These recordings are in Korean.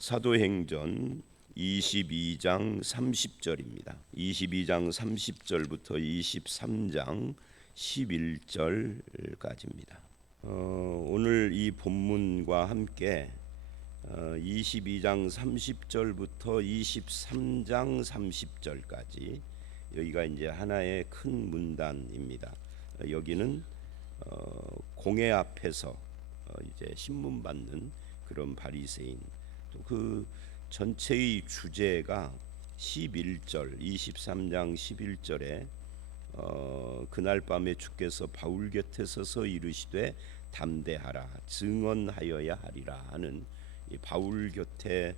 사도행전 22장 30절입니다. 22장 30절부터 23장 11절까지입니다. 오늘 이 본문과 함께 22장 30절부터 23장 30절까지 여기가 이제 하나의 큰 문단입니다. 여기는 공회 앞에서 이제 신문 받는 그런 바리새인, 또 그 전체의 주제가 11절 23장 11절에 그날 밤에 주께서 바울 곁에 서서 이르시되 담대하라 증언하여야 하리라 하는 이 바울 곁에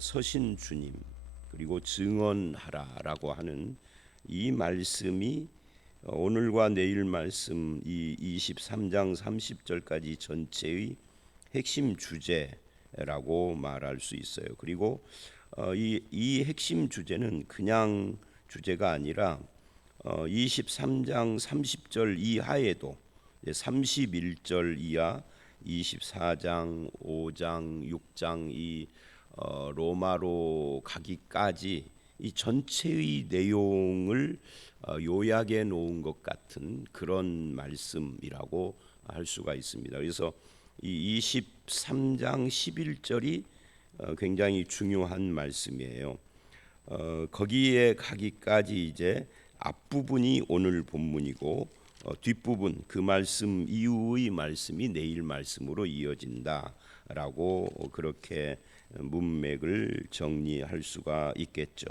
서신 주님, 그리고 증언하라라고 하는 이 말씀이 오늘과 내일 말씀 이 23장 30절까지 전체의 핵심 주제라고 말할 수 있어요. 그리고 이 핵심 주제는 그냥 주제가 아니라 23장 30절 이하에도 31절 이하 24장 5장 6장 이 로마로 가기까지 이 전체의 내용을 요약해 놓은 것 같은 그런 말씀이라고 할 수가 있습니다. 그래서 이 23장 11절이 굉장히 중요한 말씀이에요. 거기에 가기까지 이제 앞부분이 오늘 본문이고 뒷부분 그 말씀 이후의 말씀이 내일 말씀으로 이어진다라고 그렇게 문맥을 정리할 수가 있겠죠.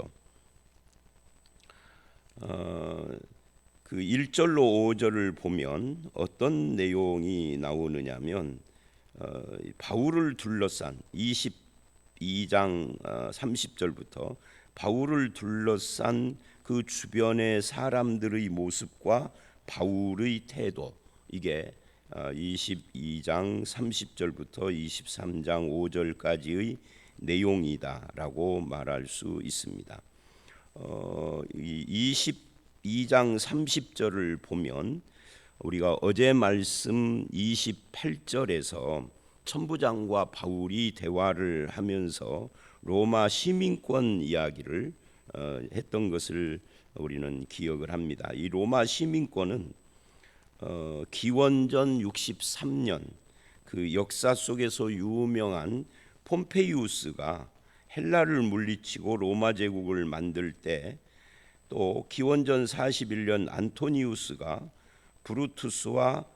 그 1절로 5절을 보면 어떤 내용이 나오느냐면 바울을 둘러싼 22장 30절부터 바울을 둘러싼 그 주변의 사람들의 모습과 바울의 태도, 이게 22장 30절부터 23장 5절까지의 내용이다라고 말할 수 있습니다. 22장 30절을 보면 우리가 어제 말씀 28절에서 천부장과 바울이 대화를 하면서 로마 시민권 이야기를 했던 것을 우리는 기억을 합니다. 이 로마 시민권은 기원전 63년 그 역사 속에서 유명한 폼페이우스가 헬라를 물리치고 로마 제국을 만들 때, 또 기원전 41년 안토니우스가 브루투스와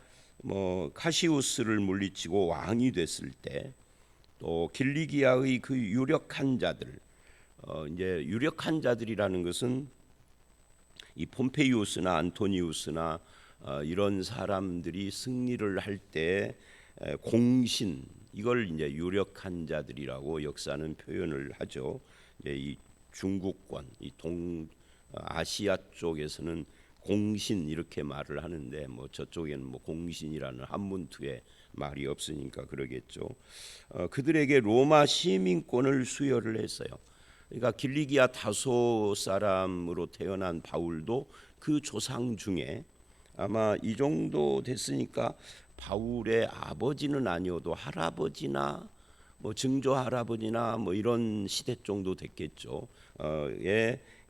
카시우스를 물리치고 왕이 됐을 때, 또 길리기아의 그 유력한 자들, 이제 유력한 자들이라는 것은 이 폼페이우스나 안토니우스나 이런 사람들이 승리를 할 때 공신, 이걸 이제 유력한 자들이라고 역사는 표현을 하죠. 이제 이 중국권, 이 동아시아 쪽에서는 공신 이렇게 말을 하는데 저쪽에는 공신이라는 한문투에 말이 없으니까 그러겠죠. 그들에게 로마 시민권을 수여를 했어요. 그러니까 길리기아 다소 사람으로 태어난 바울도 그 조상 중에 아마 이 정도 됐으니까 바울의 아버지는 아니어도 할아버지나 증조 할아버지나 이런 시대 정도 됐겠죠.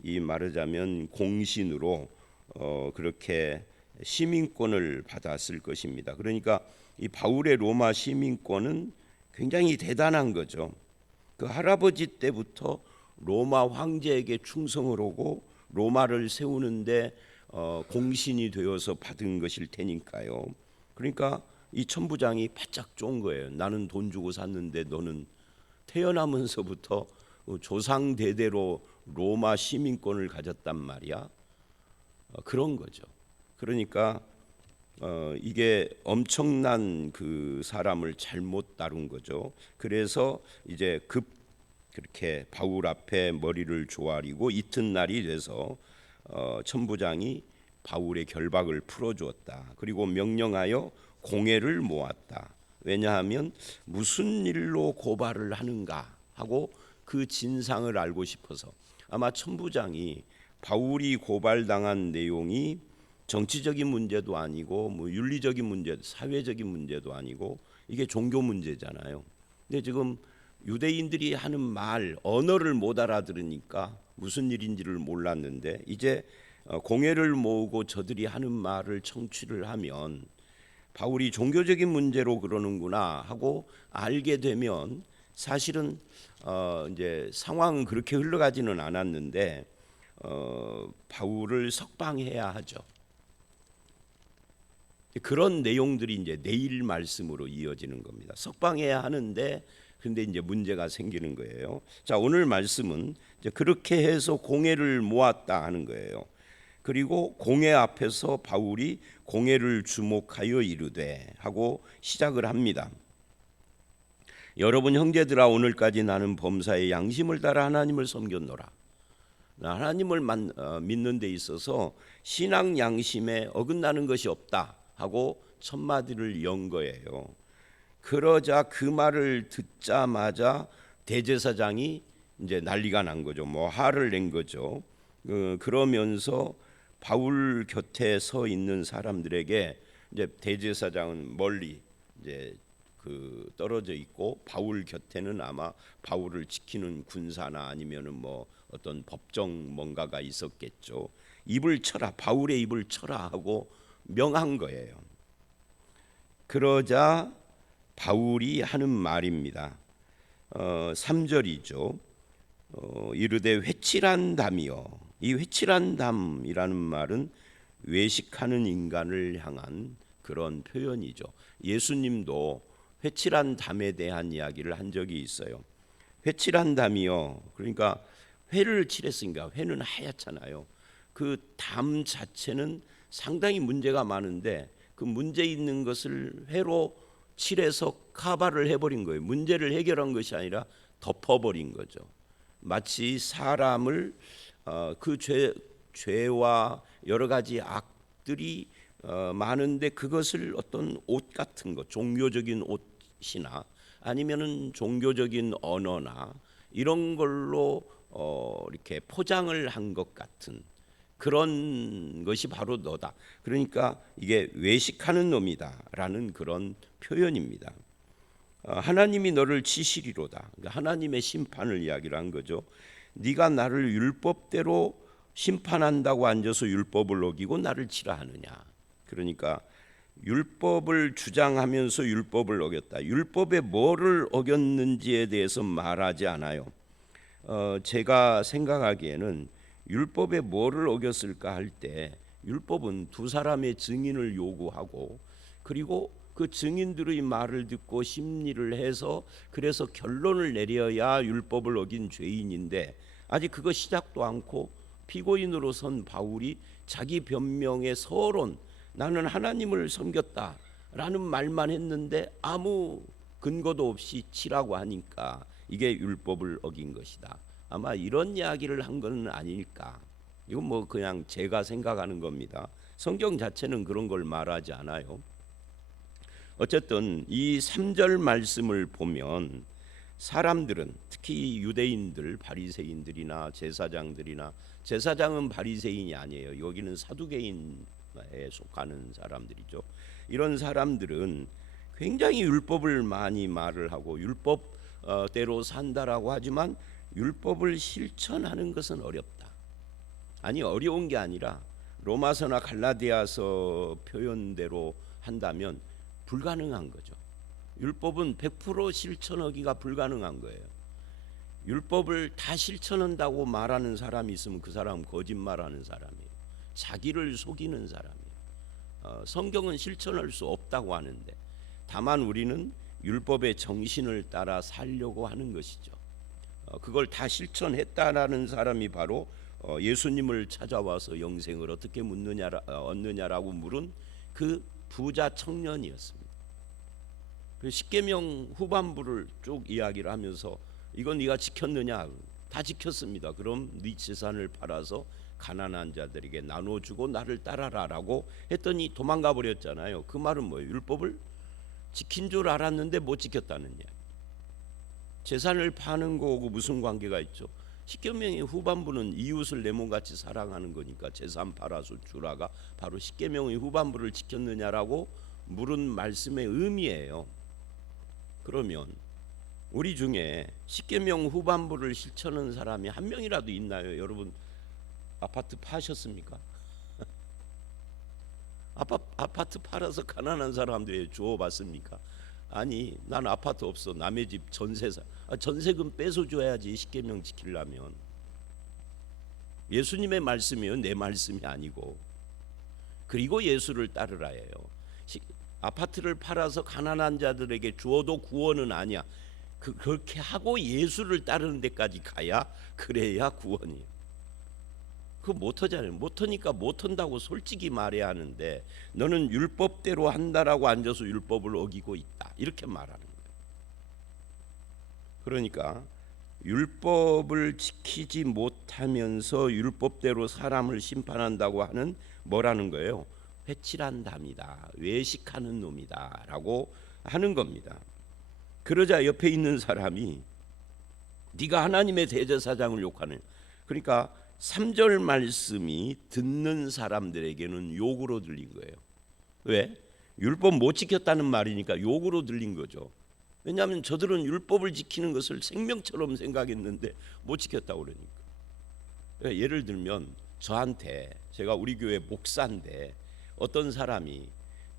이 말하자면 공신으로 그렇게 시민권을 받았을 것입니다. 그러니까 이 바울의 로마 시민권은 굉장히 대단한 거죠. 그 할아버지 때부터 로마 황제에게 충성을 하고 로마를 세우는데 공신이 되어서 받은 것일 테니까요. 그러니까 이 천부장이 바짝 쫀 거예요. 나는 돈 주고 샀는데 너는 태어나면서부터 조상 대대로 로마 시민권을 가졌단 말이야. 그런 거죠. 그러니까 이게 엄청난 그 사람을 잘못 다룬 거죠. 그래서 이제 그렇게 바울 앞에 머리를 조아리고 이튿날이 돼서 천부장이 바울의 결박을 풀어주었다. 그리고 명령하여 공회를 모았다. 왜냐하면 무슨 일로 고발을 하는가 하고 그 진상을 알고 싶어서. 아마 천부장이 바울이 고발당한 내용이 정치적인 문제도 아니고 윤리적인 문제, 사회적인 문제도 아니고 이게 종교 문제잖아요. 근데 지금 유대인들이 하는 말, 언어를 못 알아들으니까 무슨 일인지를 몰랐는데 이제 공회를 모으고 저들이 하는 말을 청취를 하면 바울이 종교적인 문제로 그러는구나 하고 알게 되면 사실은 이제 상황은 그렇게 흘러가지는 않았는데 바울을 석방해야 하죠. 그런 내용들이 이제 내일 말씀으로 이어지는 겁니다. 석방해야 하는데 근데 이제 문제가 생기는 거예요. 자, 오늘 말씀은 이제 그렇게 해서 공회를 모았다 하는 거예요. 그리고 공회 앞에서 바울이 공회를 주목하여 이르되 하고 시작을 합니다. 여러분 형제들아, 오늘까지 나는 범사의 양심을 따라 하나님을 섬겼노라. 하나님을 믿는 데 있어서 신앙 양심에 어긋나는 것이 없다 하고 첫 마디를 연 거예요. 그러자 그 말을 듣자마자 대제사장이 이제 난리가 난 거죠. 뭐 화를 낸 거죠. 그러면서 바울 곁에 서 있는 사람들에게 이제 대제사장은 멀리 이제 떨어져 있고 바울 곁에는 아마 바울을 지키는 군사나 아니면은 뭐 어떤 법정 뭔가가 있었겠죠. 입을 쳐라, 바울의 입을 쳐라 하고 명한 거예요. 그러자 바울이 하는 말입니다. 3절이죠. 이르되 회칠한 담이요. 이 회칠한 담이라는 말은 외식하는 인간을 향한 그런 표현이죠. 예수님도 회칠한 담에 대한 이야기를 한 적이 있어요. 회칠한 담이요. 그러니까 회를 칠했으니까 회는 하얗잖아요. 그 담 자체는 상당히 문제가 많은데 그 문제 있는 것을 회로 칠해서 커버를 해버린 거예요. 문제를 해결한 것이 아니라 덮어버린 거죠. 마치 사람을 그 죄와 여러 가지 악들이 많은데 그것을 어떤 옷 같은 것, 종교적인 옷이나 아니면은 종교적인 언어나 이런 걸로 이렇게 포장을 한 것 같은 그런 것이 바로 너다. 그러니까 이게 외식하는 놈이다라는 그런 표현입니다. 하나님이 너를 치시리로다. 그러니까 하나님의 심판을 이야기를 한 거죠. 네가 나를 율법대로 심판한다고 앉아서 율법을 어기고 나를 치라 하느냐. 그러니까 율법을 주장하면서 율법을 어겼다. 율법에 뭐를 어겼는지에 대해서 말하지 않아요. 제가 생각하기에는 율법에 뭐를 어겼을까 할 때 율법은 두 사람의 증인을 요구하고 그리고 그 증인들의 말을 듣고 심리를 해서 그래서 결론을 내려야 율법을 어긴 죄인인데 아직 그거 시작도 않고 피고인으로 선 바울이 자기 변명의 서론 나는 하나님을 섬겼다라는 말만 했는데 아무 근거도 없이 치라고 하니까 이게 율법을 어긴 것이다. 아마 이런 이야기를 한 건 아닐까. 이건 뭐 그냥 제가 생각하는 겁니다. 성경 자체는 그런 걸 말하지 않아요. 어쨌든 이 3절 말씀을 보면 사람들은 특히 유대인들, 바리새인들이나 제사장들이나 제사장은 바리새인이 아니에요. 여기는 사두개인에 속하는 사람들이죠. 이런 사람들은 굉장히 율법을 많이 말을 하고 율법대로 산다라고 하지만 율법을 실천하는 것은 어렵다. 아니 어려운 게 아니라 로마서나 갈라디아서 표현대로 한다면 불가능한 거죠. 율법은 100% 실천하기가 불가능한 거예요. 율법을 다 실천한다고 말하는 사람이 있으면 그 사람은 거짓말하는 사람이에요. 자기를 속이는 사람이에요. 성경은 실천할 수 없다고 하는데 다만 우리는 율법의 정신을 따라 살려고 하는 것이죠. 그걸 다 실천했다라는 사람이 바로 예수님을 찾아와서 영생을 어떻게 얻느냐라고 물은 그 부자 청년이었습니다. 십계명 후반부를 쭉 이야기를 하면서 이건 네가 지켰느냐? 다 지켰습니다. 그럼 네 재산을 팔아서 가난한 자들에게 나눠주고 나를 따라라라고 했더니 도망가 버렸잖아요. 그 말은 뭐예요? 율법을 지킨 줄 알았는데 못 지켰다는 이야기. 재산을 파는 거하고 무슨 관계가 있죠? 십계명의 후반부는 이웃을 내 몸같이 사랑하는 거니까 재산 팔아서 주라가 바로 십계명의 후반부를 지켰느냐라고 물은 말씀의 의미예요. 그러면 우리 중에 십계명 후반부를 실천하는 사람이 한 명이라도 있나요? 여러분 아파트 파셨습니까? 아파트 팔아서 가난한 사람들에게 주어봤습니까? 아니, 난 아파트 없어. 남의 집 전세사. 전세금 뺏어줘야지 십계명 지키려면. 예수님의 말씀이요, 내 말씀이 아니고. 그리고 예수를 따르라 해요. 아파트를 팔아서 가난한 자들에게 주어도 구원은 아니야. 그렇게 하고 예수를 따르는 데까지 가야 그래야 구원이에요. 그거 못하잖아요. 못하니까 못한다고 솔직히 말해야 하는데 너는 율법대로 한다라고 앉아서 율법을 어기고 있다 이렇게 말하는 거예요. 그러니까 율법을 지키지 못하면서 율법대로 사람을 심판한다고 하는 뭐라는 거예요? 회칠한 담이다, 외식하는 놈이다 라고 하는 겁니다. 그러자 옆에 있는 사람이 네가 하나님의 대제사장을 욕하는, 그러니까 3절 말씀이 듣는 사람들에게는 욕으로 들린 거예요. 왜? 율법 못 지켰다는 말이니까 욕으로 들린 거죠. 왜냐하면 저들은 율법을 지키는 것을 생명처럼 생각했는데 못 지켰다고 그러니까. 예를 들면 저한테, 제가 우리 교회 목사인데 어떤 사람이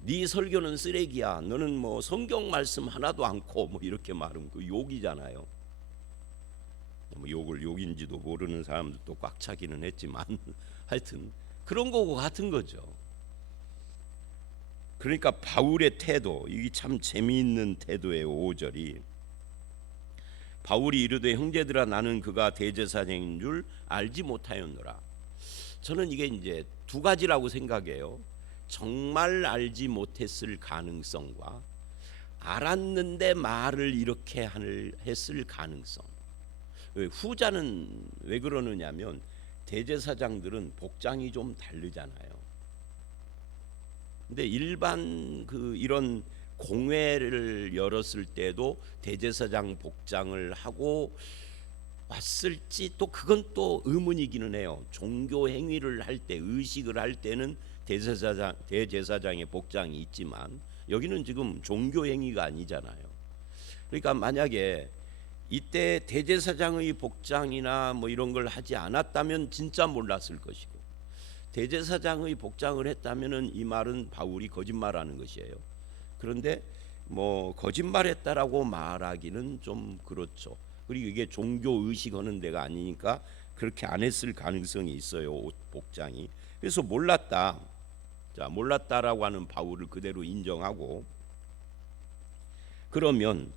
네 설교는 쓰레기야, 너는 뭐 성경 말씀 하나도 않고 뭐 이렇게 말하면 그 욕이잖아요. 뭐 욕을 욕인지도 모르는 사람들도 꽉 차기는 했지만 하여튼 그런 거고 같은 거죠. 그러니까 바울의 태도, 이게 참 재미있는 태도예요. 5절이 바울이 이르되 형제들아 나는 그가 대제사장인 줄 알지 못하였노라. 저는 이게 이제 두 가지라고 생각해요. 정말 알지 못했을 가능성과 알았는데 말을 이렇게 했을 가능성. 후자는 왜 그러느냐면 대제사장들은 복장이 좀 다르잖아요. 근데 일반 이런 공회를 열었을 때도 대제사장 복장을 하고 왔을지 또 그건 또 의문이기는 해요. 종교 행위를 할 때, 의식을 할 때는 대제사장의 복장이 있지만 여기는 지금 종교 행위가 아니잖아요. 그러니까 만약에 이때 대제사장의 복장이나 뭐 이런 걸 하지 않았다면 진짜 몰랐을 것이고, 대제사장의 복장을 했다면은 이 말은 바울이 거짓말하는 것이에요. 그런데 뭐 거짓말했다라고 말하기는 좀 그렇죠. 그리고 이게 종교 의식하는 데가 아니니까 그렇게 안 했을 가능성이 있어요. 옷 복장이. 그래서 몰랐다. 자, 몰랐다라고 하는 바울을 그대로 인정하고, 그러면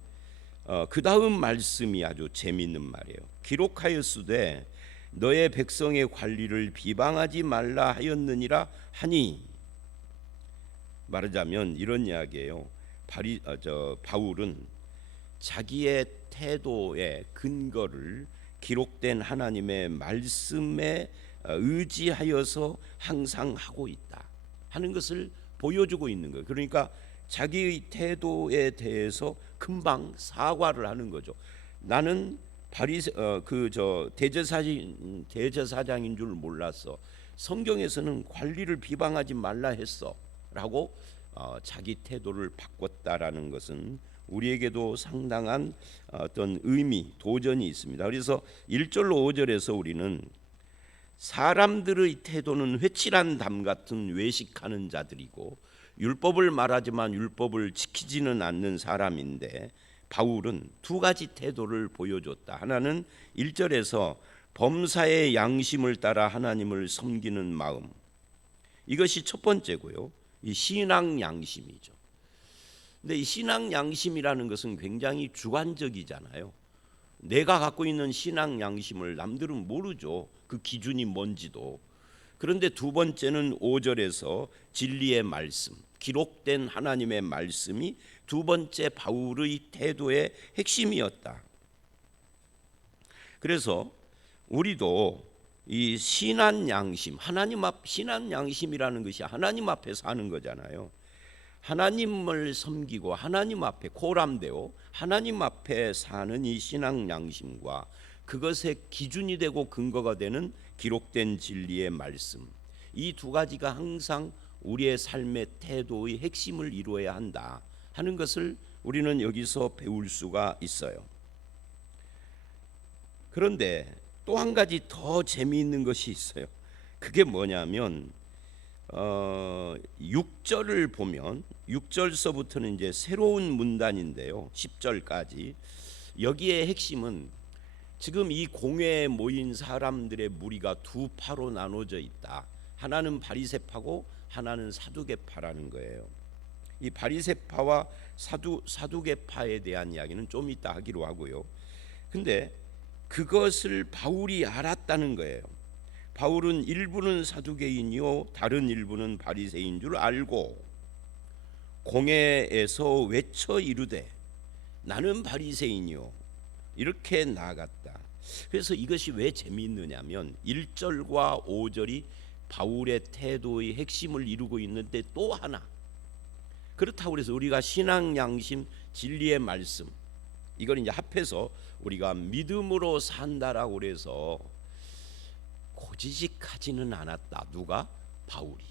그 다음 말씀이 아주 재미있는 말이에요. 기록하였으되 너의 백성의 관리를 비방하지 말라 하였느니라 하니, 말하자면 이런 이야기예요. 바울은 자기의 태도의 근거를 기록된 하나님의 말씀에 의지하여서 항상 하고 있다 하는 것을 보여주고 있는 거예요. 그러니까 자기의 태도에 대해서 금방 사과를 하는 거죠. 나는 대제사장인 줄 몰랐어. 성경에서는 관리를 비방하지 말라 했어라고 자기 태도를 바꿨다라는 것은 우리에게도 상당한 어떤 의미, 도전이 있습니다. 그래서 1절로 5절에서 우리는 사람들의 태도는 회칠한 담 같은 외식하는 자들이고 율법을 말하지만 율법을 지키지는 않는 사람인데, 바울은 두 가지 태도를 보여줬다. 하나는 1절에서 범사의 양심을 따라 하나님을 섬기는 마음, 이것이 첫 번째고요. 이 신앙 양심이죠. 근데 이 신앙 양심이라는 것은 굉장히 주관적이잖아요. 내가 갖고 있는 신앙 양심을 남들은 모르죠. 그 기준이 뭔지도. 그런데 두 번째는 5절에서 진리의 말씀, 기록된 하나님의 말씀이 두 번째 바울의 태도의 핵심이었다. 그래서 우리도 이 신앙 양심, 신앙 양심이라는 것이 하나님 앞에 사는 거잖아요. 하나님을 섬기고 하나님 앞에 코람데오, 하나님 앞에 사는 이 신앙 양심과 그것의 기준이 되고 근거가 되는 기록된 진리의 말씀, 이 두 가지가 항상 우리의 삶의 태도의 핵심을 이루어야 한다 하는 것을 우리는 여기서 배울 수가 있어요. 그런데 또 한 가지 더 재미있는 것이 있어요. 그게 뭐냐면 6절을 보면 6절서부터는 이제 새로운 문단인데요. 10절까지 여기에 핵심은 지금 이 공회에 모인 사람들의 무리가 두 파로 나눠져 있다. 하나는 바리새파고 하나는 사두개파라는 거예요. 이 바리새파와 사두개파에 대한 이야기는 좀 이따 하기로 하고요. 근데 그것을 바울이 알았다는 거예요. 바울은 일부는 사두개인이요 다른 일부는 바리새인 줄 알고 공회에서 외쳐 이르되 나는 바리새인이요 이렇게 나아갔다. 그래서 이것이 왜 재미있느냐면 1절과 5절이 바울의 태도의 핵심을 이루고 있는데 또 하나, 그렇다고 해서 우리가 신앙 양심 진리의 말씀 이걸 이제 합해서 우리가 믿음으로 산다라고 그래서 고지식하지는 않았다. 누가? 바울이.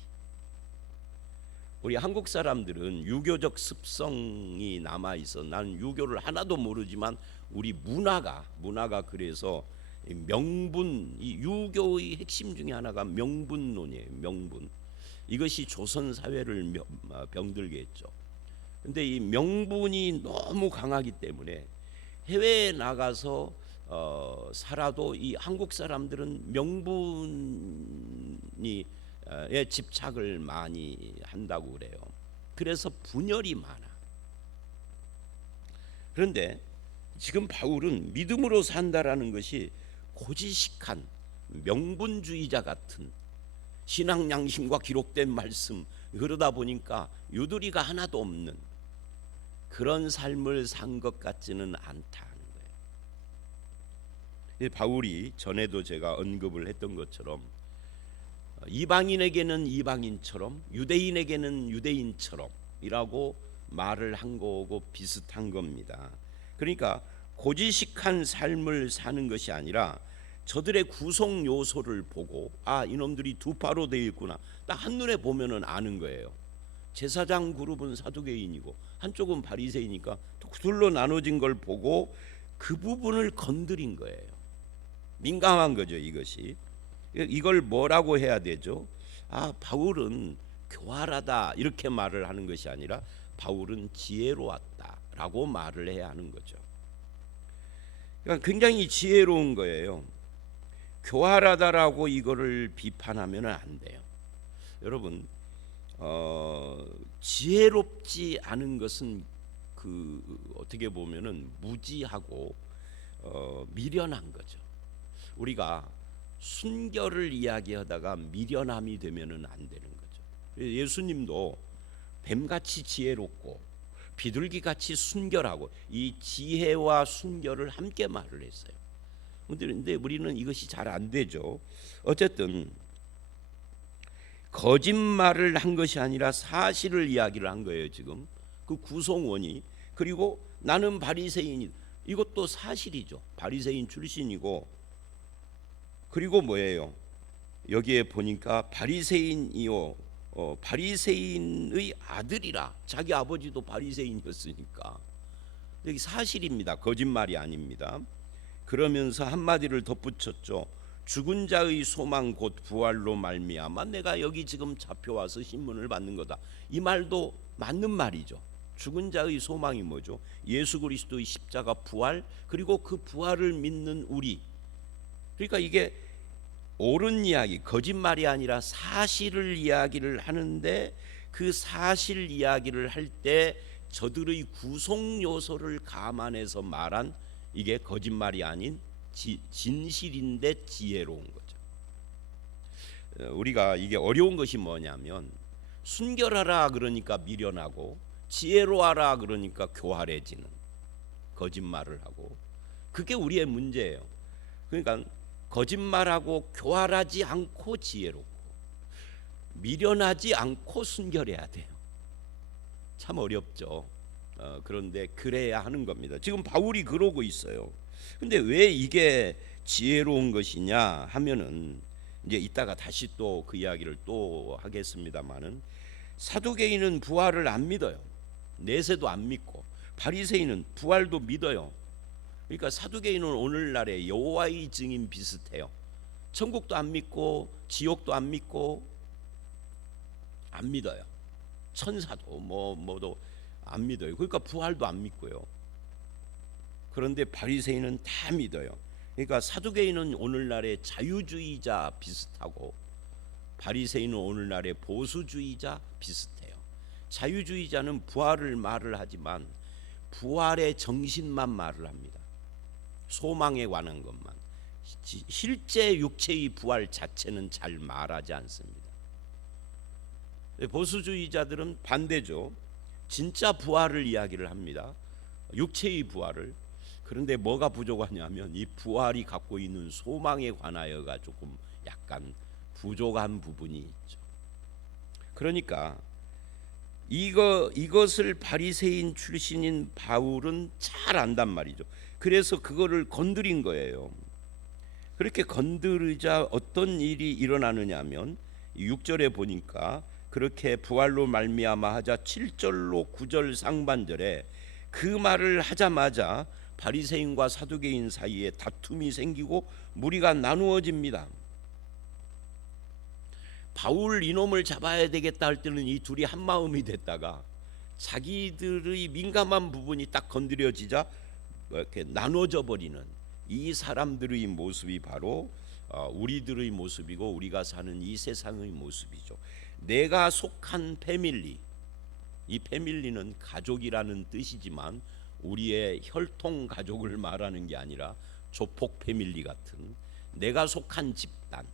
우리 한국 사람들은 유교적 습성이 남아 있어. 나는 유교를 하나도 모르지만 우리 문화가 그래서 명분, 이 유교의 핵심 중에 하나가 명분론이에요. 명분. 이것이 조선 사회를 병들게 했죠. 근데 이 명분이 너무 강하기 때문에 해외에 나가서 살아도 이 한국 사람들은 명분에 집착을 많이 한다고 그래요. 그래서 분열이 많아. 그런데 지금 바울은 믿음으로 산다라는 것이 고지식한 명분주의자 같은 신앙 양심과 기록된 말씀, 그러다 보니까 유두리가 하나도 없는 그런 삶을 산 것 같지는 않다는 거예요. 바울이 전에도 제가 언급을 했던 것처럼 이방인에게는 이방인처럼 유대인에게는 유대인처럼이라고 말을 한 거고 비슷한 겁니다. 그러니까 고지식한 삶을 사는 것이 아니라 저들의 구성 요소를 보고 이놈들이 두 파로 되어 있구나. 딱 한눈에 보면은 아는 거예요. 제사장 그룹은 사두개인이고 한쪽은 바리새이니까 둘로 나눠진 걸 보고 그 부분을 건드린 거예요. 민감한 거죠, 이것이. 이걸 뭐라고 해야 되죠? 바울은 교활하다 이렇게 말을 하는 것이 아니라 바울은 지혜로웠다라고 말을 해야 하는 거죠. 그러니까 굉장히 지혜로운 거예요. 교활하다라고 이거를 비판하면 안 돼요. 여러분, 지혜롭지 않은 것은 어떻게 보면은 무지하고 미련한 거죠. 우리가 순결을 이야기하다가 미련함이 되면은 안 되는 거죠. 예수님도 뱀같이 지혜롭고 비둘기같이 순결하고 이 지혜와 순결을 함께 말을 했어요. 근데 우리는 이것이 잘 안 되죠. 어쨌든 거짓말을 한 것이 아니라 사실을 이야기를 한 거예요. 지금 그 구성원이. 그리고 나는 바리새인이, 이것도 사실이죠. 바리새인 출신이고, 그리고 뭐예요? 여기에 보니까 바리새인이요, 바리새인의 아들이라. 자기 아버지도 바리새인이었으니까. 여기 사실입니다. 거짓말이 아닙니다. 그러면서 한마디를 덧붙였죠. 죽은 자의 소망 곧 부활로 말미암아 내가 여기 지금 잡혀와서 신문을 받는 거다. 이 말도 맞는 말이죠. 죽은 자의 소망이 뭐죠? 예수 그리스도의 십자가 부활, 그리고 그 부활을 믿는 우리. 그러니까 이게 옳은 이야기, 거짓말이 아니라 사실을 이야기를 하는데, 그 사실 이야기를 할 때 저들의 구성 요소를 감안해서 말한, 이게 거짓말이 아닌 진실인데 지혜로운 거죠. 우리가 이게 어려운 것이 뭐냐면, 순결하라 그러니까 미련하고, 지혜로워하라 그러니까 교활해지는, 거짓말을 하고, 그게 우리의 문제예요. 그러니까 거짓말하고 교활하지 않고 지혜롭고, 미련하지 않고 순결해야 돼요. 참 어렵죠. 그런데 그래야 하는 겁니다. 지금 바울이 그러고 있어요. 근데 왜 이게 지혜로운 것이냐 하면은, 이제 이따가 다시 또 그 이야기를 또 하겠습니다만은, 사두개인은 부활을 안 믿어요. 내세도 안 믿고, 바리새인은 부활도 믿어요. 그러니까 사두개인은 오늘날의 여호와의 증인 비슷해요. 천국도 안 믿고 지옥도 안 믿고 안 믿어요. 천사도 뭐도 안 믿어요. 그러니까 부활도 안 믿고요. 그런데 바리새인은 다 믿어요. 그러니까 사두개인은 오늘날의 자유주의자 비슷하고 바리새인은 오늘날의 보수주의자 비슷해요. 자유주의자는 부활을 말을 하지만 부활의 정신만 말을 합니다. 소망에 관한 것만. 실제 육체의 부활 자체는 잘 말하지 않습니다. 보수주의자들은 반대죠. 진짜 부활을 이야기를 합니다. 육체의 부활을. 그런데 뭐가 부족하냐면 이 부활이 갖고 있는 소망에 관하여가 조금 약간 부족한 부분이 있죠. 그러니까 이것을 바리새인 출신인 바울은 잘 안단 말이죠. 그래서 그거를 건드린 거예요. 그렇게 건드리자 어떤 일이 일어나느냐 하면 6절에 보니까 그렇게 부활로 말미암아 하자 7절로 9절 상반절에 그 말을 하자마자 바리새인과 사두개인 사이에 다툼이 생기고 무리가 나누어집니다. 바울 이놈을 잡아야 되겠다 할 때는 이 둘이 한 마음이 됐다가 자기들의 민감한 부분이 딱 건드려지자 이렇게 나눠져 버리는 이 사람들의 모습이 바로 우리들의 모습이고 우리가 사는 이 세상의 모습이죠. 내가 속한 패밀리, 이 패밀리는 가족이라는 뜻이지만 우리의 혈통 가족을 말하는 게 아니라 조폭 패밀리 같은 내가 속한 집단,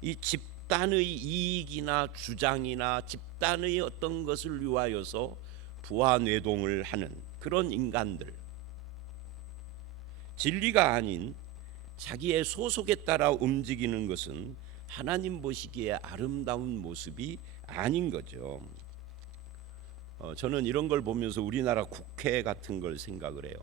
이 집단의 이익이나 주장이나 집단의 어떤 것을 위하여서 부하뇌동을 하는 그런 인간들, 진리가 아닌 자기의 소속에 따라 움직이는 것은 하나님 보시기에 아름다운 모습이 아닌 거죠. 저는 이런 걸 보면서 우리나라 국회 같은 걸 생각을 해요.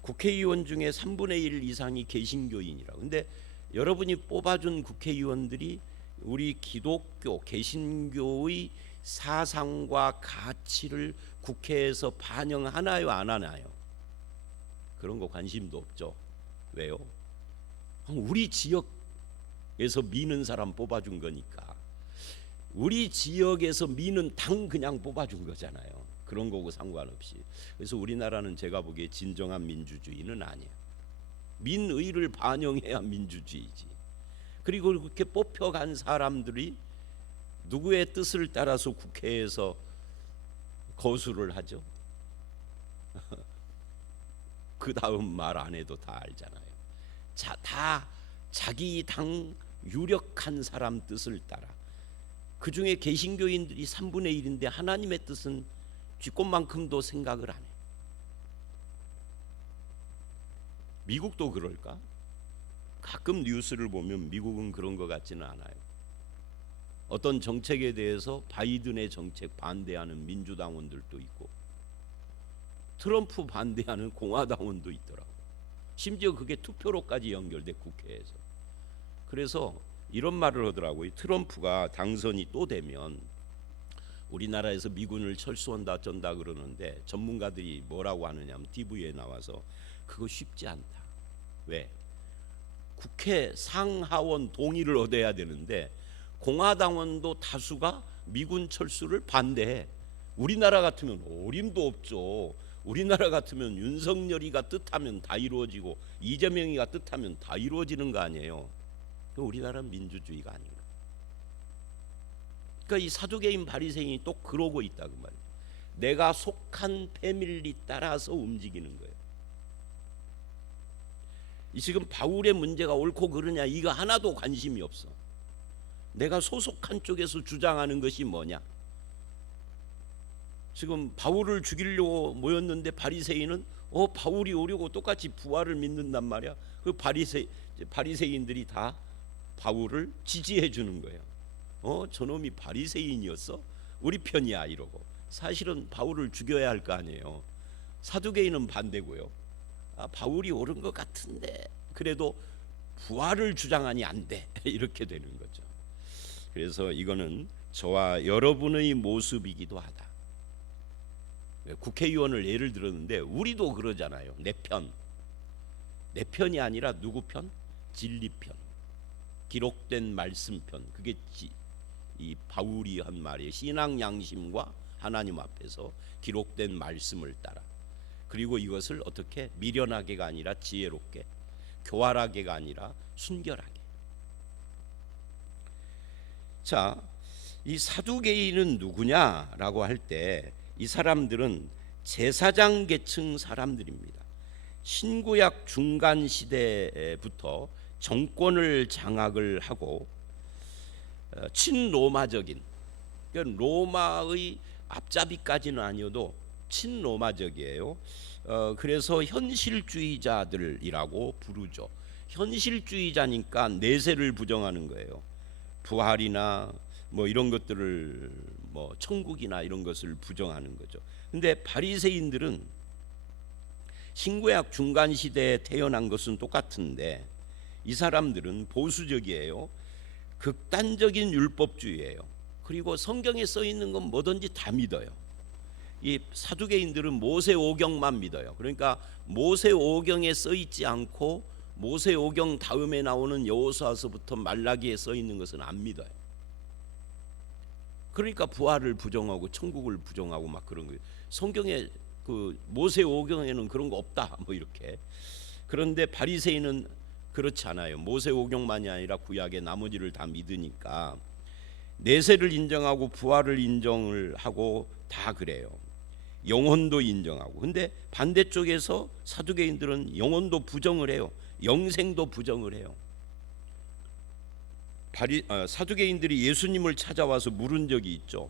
국회의원 중에 3분의 1 이상이 개신교인이라. 근데 여러분이 뽑아준 국회의원들이 우리 기독교 개신교의 사상과 가치를 국회에서 반영하나요, 안 하나요? 그런 거 관심도 없죠. 왜요? 우리 지역에서 미는 사람 뽑아준 거니까. 우리 지역에서 미는 당 그냥 뽑아준 거잖아요. 그런 거고 상관없이. 그래서 우리나라는 제가 보기에 진정한 민주주의는 아니에요. 민의를 반영해야 민주주의지. 그리고 그렇게 뽑혀간 사람들이 누구의 뜻을 따라서 국회에서 거수를 하죠. 그 다음 말 안 해도 다 알잖아요. 다 자기 당 유력한 사람 뜻을 따라. 그 중에 개신교인들이 3분의 1인데 하나님의 뜻은 쥐꽃만큼도 생각을 안 해. 미국도 그럴까? 가끔 뉴스를 보면 미국은 그런 것 같지는 않아요. 어떤 정책에 대해서 바이든의 정책 반대하는 민주당원들도 있고 트럼프 반대하는 공화당원도 있더라고. 심지어 그게 투표로까지 연결돼 국회에서. 그래서 이런 말을 하더라고요. 트럼프가 당선이 또 되면 우리나라에서 미군을 철수한다 어쩐다 그러는데 전문가들이 뭐라고 하느냐면 TV에 나와서 그거 쉽지 않다. 왜? 국회 상하원 동의를 얻어야 되는데 공화당원도 다수가 미군 철수를 반대해. 우리나라 같으면 어림도 없죠. 우리나라 같으면 윤석열이가 뜻하면 다 이루어지고 이재명이가 뜻하면 다 이루어지는 거 아니에요. 우리나라는 민주주의가 아닌가. 그러니까 이 사두개인 바리새인이 또 그러고 있다 그 말이에요. 내가 속한 패밀리 따라서 움직이는 거예요. 이 지금 바울의 문제가 옳고 그르냐 이거 하나도 관심이 없어. 내가 소속한 쪽에서 주장하는 것이 뭐냐. 지금 바울을 죽이려고 모였는데 바리새인은 바울이 오려고 똑같이 부활을 믿는단 말이야. 그 바리새인들이 다 바울을 지지해 주는 거예요. 저놈이 바리새인이었어? 우리 편이야 이러고. 사실은 바울을 죽여야 할 거 아니에요. 사두개인은 반대고요. 바울이 옳은 것 같은데 그래도 부활을 주장하니 안 돼. 이렇게 되는 거죠. 그래서 이거는 저와 여러분의 모습이기도 하다. 국회의원을 예를 들었는데 우리도 그러잖아요. 내 편. 내 편이 아니라 누구 편? 진리 편, 기록된 말씀 편. 그게 이 바울이 한 말이에요. 신앙 양심과 하나님 앞에서 기록된 말씀을 따라. 그리고 이것을 어떻게 미련하게가 아니라 지혜롭게, 교활하게가 아니라 순결하게. 자, 이 사두개인은 누구냐라고 할 때 이 사람들은 제사장 계층 사람들입니다. 신구약 중간 시대부터 정권을 장악을 하고 친로마적인, 그러니까 로마의 앞잡이까지는 아니어도 친로마적이에요. 그래서 현실주의자들이라고 부르죠. 현실주의자니까 내세를 부정하는 거예요. 부활이나 뭐 이런 것들을, 뭐 천국이나 이런 것을 부정하는 거죠. 근데 바리새인들은 신구약 중간 시대에 태어난 것은 똑같은데 이 사람들은 보수적이에요. 극단적인 율법주의예요. 그리고 성경에 써 있는 건 뭐든지 다 믿어요. 이 사두개인들은 모세오경만 믿어요. 그러니까 모세오경에 써 있지 않고 모세오경 다음에 나오는 여호수아서부터 말라기에 써 있는 것은 안 믿어요. 그러니까 부활을 부정하고 천국을 부정하고 막 그런 거예요. 성경에 그 모세오경에는 그런 거 없다 뭐 이렇게. 그런데 바리새인은 그렇지 않아요. 모세오경만이 아니라 구약의 나머지를 다 믿으니까 내세를 인정하고 부활을 인정을 하고 다 그래요. 영혼도 인정하고. 근데 반대쪽에서 사두개인들은 영혼도 부정을 해요. 영생도 부정을 해요. 사두개인들이 예수님을 찾아와서 물은 적이 있죠.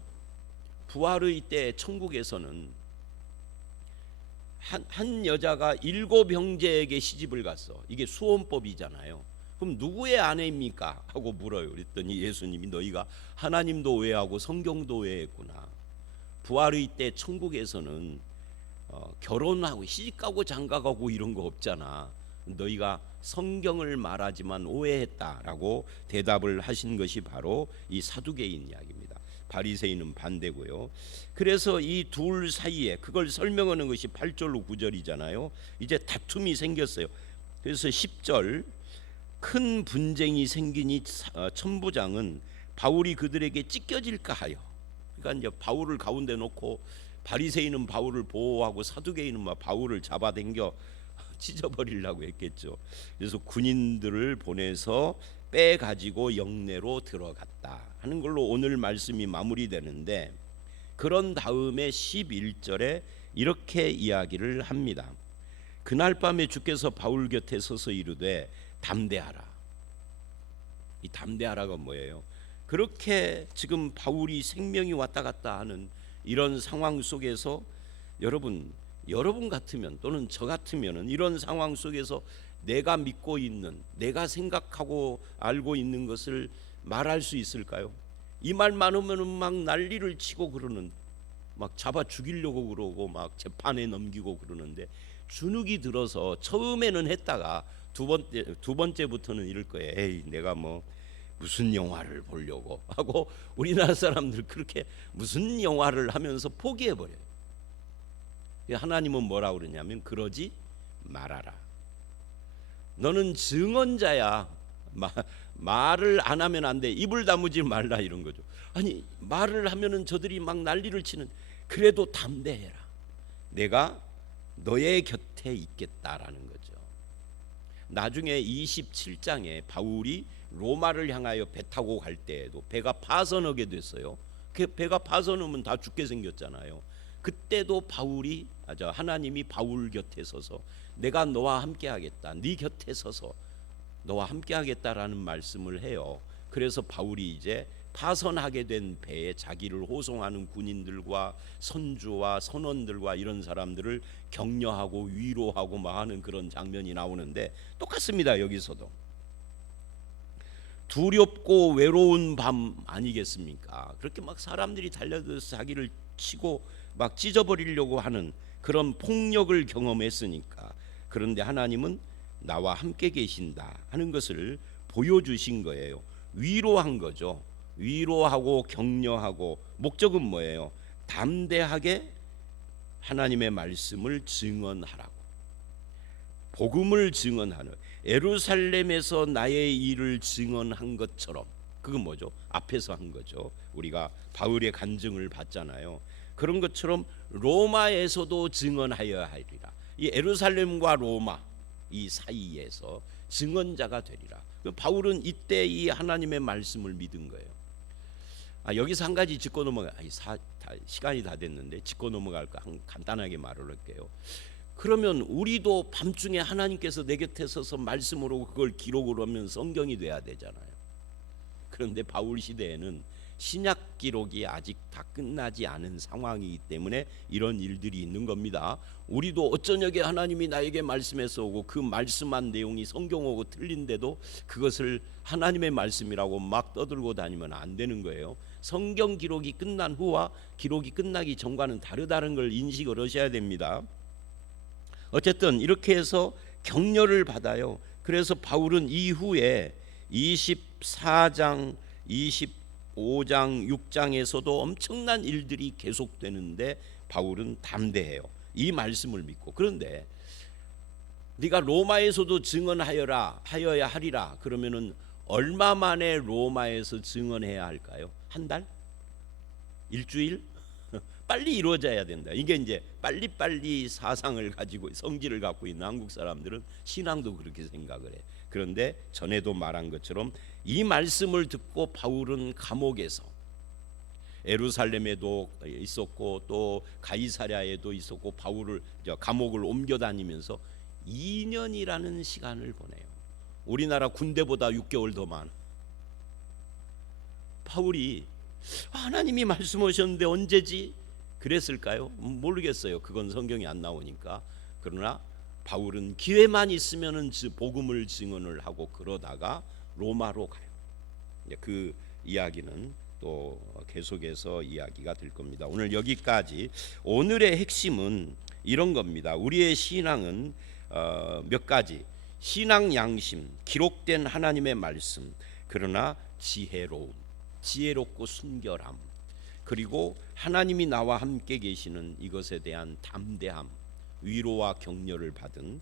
부활의 때 천국에서는 한 여자가 7 형제에게 시집을 갔어. 이게 수혼법이잖아요. 그럼 누구의 아내입니까? 하고 물어요. 그랬더니 예수님이 너희가 하나님도 오해하고 성경도 오해했구나. 부활의 때 천국에서는 결혼하고 시집가고 장가가고 이런 거 없잖아. 너희가 성경을 말하지만 오해했다라고 대답을 하신 것이 바로 이 사두개인 이야기입니다. 바리새인은 반대고요. 그래서 이 둘 사이에 그걸 설명하는 것이 8절로 9절이잖아요. 이제 다툼이 생겼어요. 그래서 10절 큰 분쟁이 생기니 천부장은 바울이 그들에게 찢겨질까 하여, 그러니까 이제 바울을 가운데 놓고 바리새인은 바울을 보호하고 사두개인은 막 바울을 잡아당겨 찢어버리려고 했겠죠. 그래서 군인들을 보내서 빼 가지고 영내로 들어갔다 하는 걸로 오늘 말씀이 마무리되는데, 그런 다음에 11절에 이렇게 이야기를 합니다. 그날 밤에 주께서 바울 곁에 서서 이르되 담대하라. 이 담대하라가 뭐예요? 그렇게 지금 바울이 생명이 왔다 갔다 하는 이런 상황 속에서 여러분 같으면 또는 저 같으면은 이런 상황 속에서 내가 믿고 있는, 내가 생각하고 알고 있는 것을 말할 수 있을까요? 이 말 많으면은 막 난리를 치고 그러는, 막 잡아 죽이려고 그러고 막 재판에 넘기고 그러는데, 주눅이 들어서 처음에는 했다가 두 번째부터는 이럴 거예요. 에이, 내가 뭐 무슨 영화를 보려고 하고, 우리나라 사람들 그렇게 무슨 영화를 하면서 포기해 버려요. 하나님은 뭐라 그러냐면 그러지 말아라. 너는 증언자야. 말을 안 하면 안 돼. 입을 다무지 말라 이런 거죠. 아니, 말을 하면은 저들이 막 난리를 치는. 그래도 담대해라. 내가 너의 곁에 있겠다라는 거죠. 나중에 27장에 바울이 로마를 향하여 배 타고 갈 때에도 배가 파선하게 됐어요. 그 배가 파선하면 다 죽게 생겼잖아요. 그때도 하나님이 바울 곁에 서서 내가 너와 함께 하겠다, 네 곁에 서서 너와 함께 하겠다라는 말씀을 해요. 그래서 바울이 이제 파선하게 된 배에 자기를 호송하는 군인들과 선주와 선원들과 이런 사람들을 격려하고 위로하고 막 하는 그런 장면이 나오는데, 똑같습니다. 여기서도 두렵고 외로운 밤 아니겠습니까? 그렇게 막 사람들이 달려들어서 자기를 치고 막 찢어버리려고 하는 그런 폭력을 경험했으니까. 그런데 하나님은 나와 함께 계신다 하는 것을 보여주신 거예요. 위로한 거죠. 위로하고 격려하고, 목적은 뭐예요? 담대하게 하나님의 말씀을 증언하라고. 복음을 증언하는, 예루살렘에서 나의 일을 증언한 것처럼, 그건 뭐죠? 앞에서 한 거죠. 우리가 바울의 간증을 봤잖아요. 그런 것처럼 로마에서도 증언하여야 하리라. 이 예루살렘과 로마 이 사이에서 증언자가 되리라. 바울은 이때 이 하나님의 말씀을 믿은 거예요. 여기서 한 가지 짚고 넘어가. 시간이 다 됐는데 짚고 넘어갈까? 간단하게 말을 할게요. 그러면 우리도 밤중에 하나님께서 내 곁에 서서 말씀으로 그걸 기록을 하면 성경이 돼야 되잖아요. 그런데 바울 시대에는 신약 기록이 아직 다 끝나지 않은 상황이기 때문에 이런 일들이 있는 겁니다. 우리도 어쩌냐게 하나님이 나에게 말씀해서 오고 그 말씀한 내용이 성경하고 틀린데도 그것을 하나님의 말씀이라고 막 떠들고 다니면 안 되는 거예요. 성경 기록이 끝난 후와 기록이 끝나기 전과는 다르다는 걸 인식을 하셔야 됩니다. 어쨌든 이렇게 해서 격려를 받아요. 그래서 바울은 이후에 24장, 25장, 6장에서도 엄청난 일들이 계속되는데 바울은 담대해요. 이 말씀을 믿고. 그런데 네가 로마에서도 증언하여야 하리라. 그러면은 얼마 만에 로마에서 증언해야 할까요? 한 달? 일주일? 빨리 이루어져야 된다. 이게 이제 빨리빨리 사상을 가지고 성질을 갖고 있는 한국 사람들은 신앙도 그렇게 생각을 해. 그런데 전에도 말한 것처럼 이 말씀을 듣고 바울은 감옥에서, 예루살렘에도 있었고 또 가이사랴에도 있었고, 바울을 감옥을 옮겨 다니면서 2년이라는 시간을 보내요. 우리나라 군대보다 6개월 더 많아. 바울이 하나님이 말씀하셨는데 언제지? 그랬을까요? 모르겠어요. 그건 성경이 안 나오니까. 그러나 바울은 기회만 있으면은 복음을 증언을 하고 그러다가 로마로 가요. 그 이야기는 또 계속해서 이야기가 될 겁니다. 오늘 여기까지. 오늘의 핵심은 이런 겁니다. 우리의 신앙은 몇 가지: 신앙 양심, 기록된 하나님의 말씀, 그러나 지혜로움, 지혜롭고 순결함, 그리고 하나님이 나와 함께 계시는 이것에 대한 담대함, 위로와 격려를 받은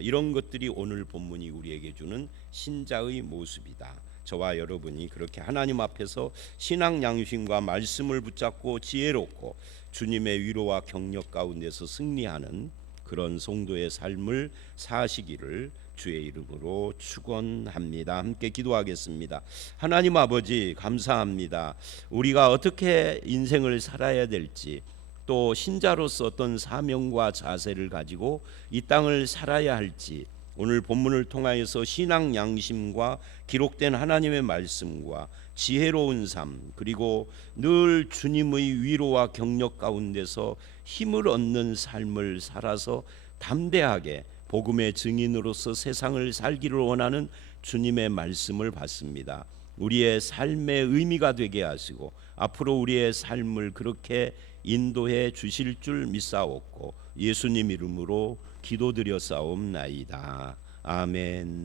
이런 것들이 오늘 본문이 우리에게 주는 신자의 모습이다. 저와 여러분이 그렇게 하나님 앞에서 신앙 양심과 말씀을 붙잡고 지혜롭고 주님의 위로와 격려 가운데서 승리하는 그런 성도의 삶을 사시기를 주의 이름으로 축원합니다. 함께 기도하겠습니다. 하나님 아버지, 감사합니다. 우리가 어떻게 인생을 살아야 될지, 또 신자로서 어떤 사명과 자세를 가지고 이 땅을 살아야 할지, 오늘 본문을 통하여서 신앙 양심과 기록된 하나님의 말씀과 지혜로운 삶, 그리고 늘 주님의 위로와 격려 가운데서 힘을 얻는 삶을 살아서 담대하게 복음의 증인으로서 세상을 살기를 원하는 주님의 말씀을 받습니다. 우리의 삶의 의미가 되게 하시고 앞으로 우리의 삶을 그렇게 인도해 주실 줄 믿사옵고 예수님 이름으로 기도드렸사옵나이다. 아멘.